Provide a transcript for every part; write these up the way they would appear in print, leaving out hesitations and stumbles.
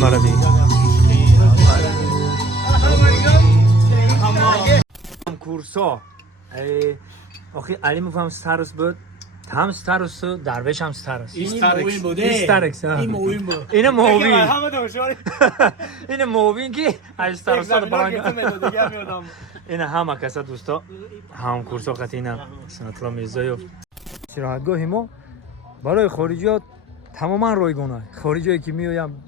مربی کورسا آخی علی میفهم ستارس بود هم ستارس درویش هم ستارس این موین بود این موین که از ستارس این همه کسا دوستا هم کورسا قطعینا سنتلا میرزایوف استراحتگاه ما برای خارجیات تماما رایگانه خارجیایی که میایم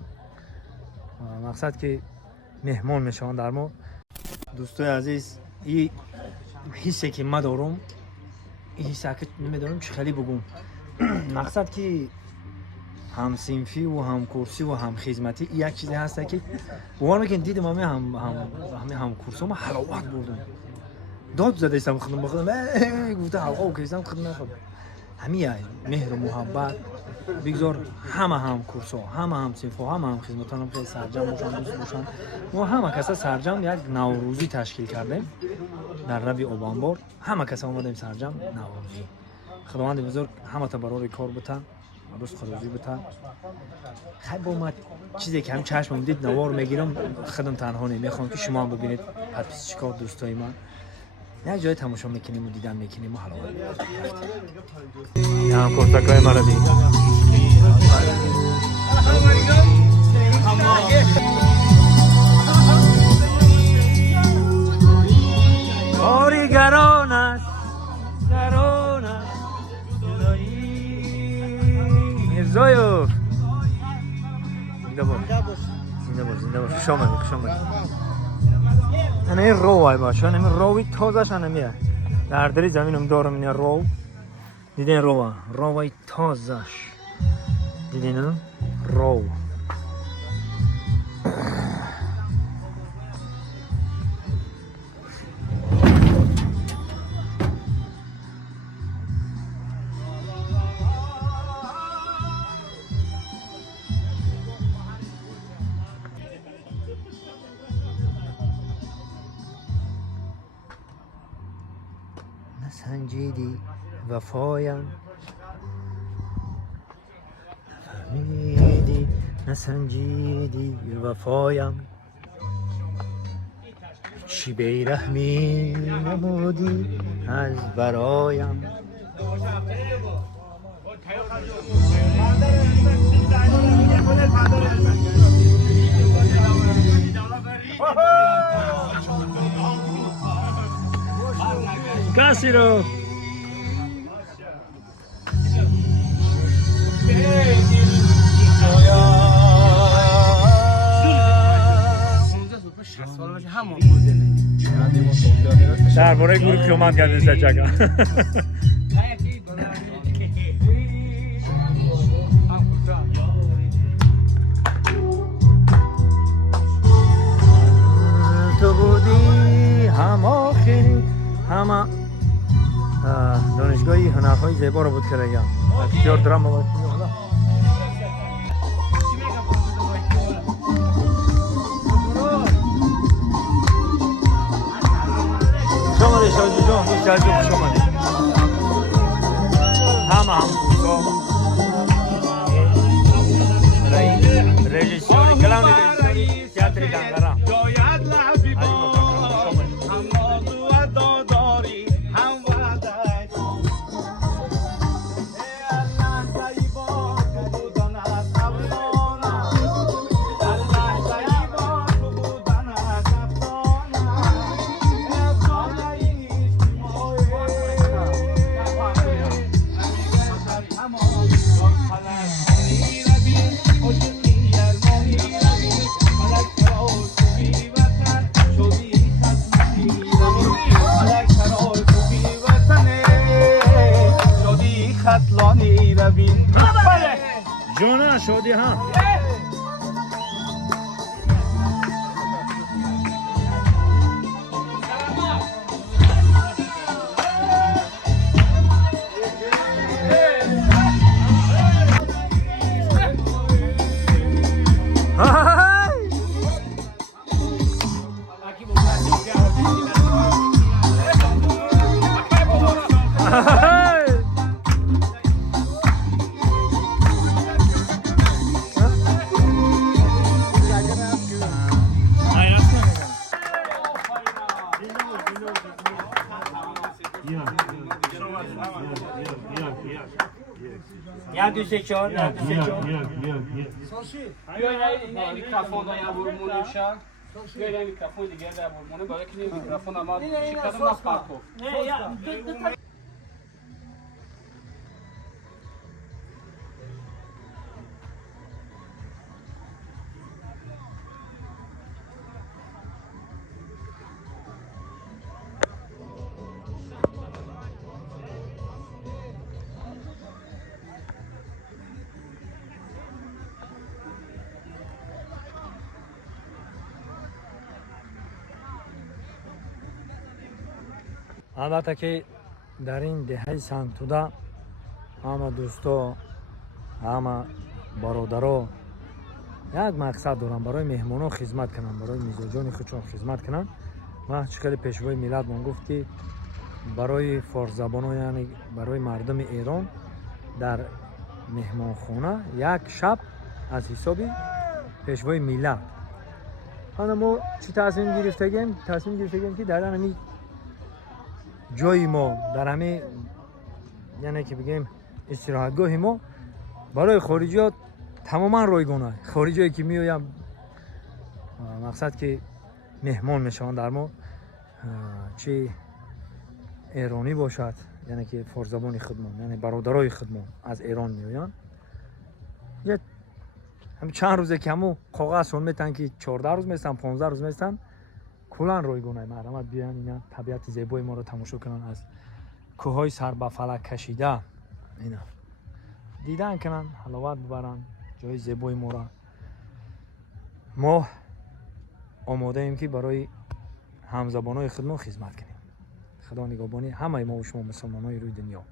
مقصد که مهمان میشن در ما دوستای عزیز این حسی که من دارم این حسی که نمیدونم چه خیلی بگم مقصد که هم صنفی و هم کورسی و هم خدمتی یک چیزی هست که باور میکنید دیدم هم کورس ما حلاوت بردم داد زده ایستم خودم بخودم گفته حلقه و کیستم خودم نخود همین مهر و محبت بگذار هم کورس ها هم صنف ها هم خدمت ها خیلی سرجم باشن دوست باشن ما همه کسا سرجم یک نوروزی تشکیل کردیم در ربی آبانبار همه کسا آمدیم سرجم نوروزی خداوند بزرگ همه تا برای کار بتن روز خروجی بتن خیلی با ما چیزی که هم چشمم دید نوار میگیرم خودم تنها نمیخوام که شما هم ببینید پس چیکار دوستای من یک جای تماشا میکنیم و دیدن میکنیم و حلاوت هم کورساکای مربی آریگران است گران است میرزایوف زنده باش خوش آمدید این روی باشه این روی تازه‌ش نمیه در دری زمینم دارم این رو دیدین روی تازه‌ش دیدین رو نسنجیدی وفایم نفهمیدی نسنجیدی وفایم چی بیرحمی نمودی از برایم کسی رو درباره گروه کیومند کردین سچگا تو بودی هم آخری همه دانشگاهی هنرهای زیبا رو بود که رگم اختیار درام بود شماره شادی جان دوست جان شماره هم بودا رژیسوری کلام رژیسوری تئاتر گنگرا جانا شادی ها یک دو سه چهار یک دو سه چهار بیاین میکروفون را یا برمونیم شد بیاین میکروفون دیگه را برمونیم برای که میکروفون ما چی کردم ما پاک کن البته که در این دهه سنتوده همه دوستا همه برادرها یک مقصد دارن برای مهمانا خدمت کنن برای میزبان خودشون خدمت کنن ما چقدر پیشوای ملت من گفت که برای فارس زبان‌ها یعنی برای مردم ایران در مهمانخانه یک شب از حساب پیشوای ملت حالا ما چی تصمیم گرفتیم که در همین جای ما در همه یعنی که بگیم استراحتگاه ما برای خارجیات تماما رایگانه خارجیایی که میایم مقصد که مهمان میشن در ما چه ایرانی باشد یعنی که فارس زبان خودمان یعنی برادرای خودمان از ایران میآیند یه هم چند روزه کمو کاغذ میتن که 14 روز میستن 15 روز میستن کلان رایگانه مرحمت بیان اینا طبیعت زیبای ما رو تماشا کنن از کوههای سر به فلک کشیده اینا دیدن کنن حلاوت ببرن جای زیبای ما را ما آماده ایم که برای همزبانای خودمون خدمت کنیم خدا نگهبانی همه ما و شما مسلمانای روی دنیا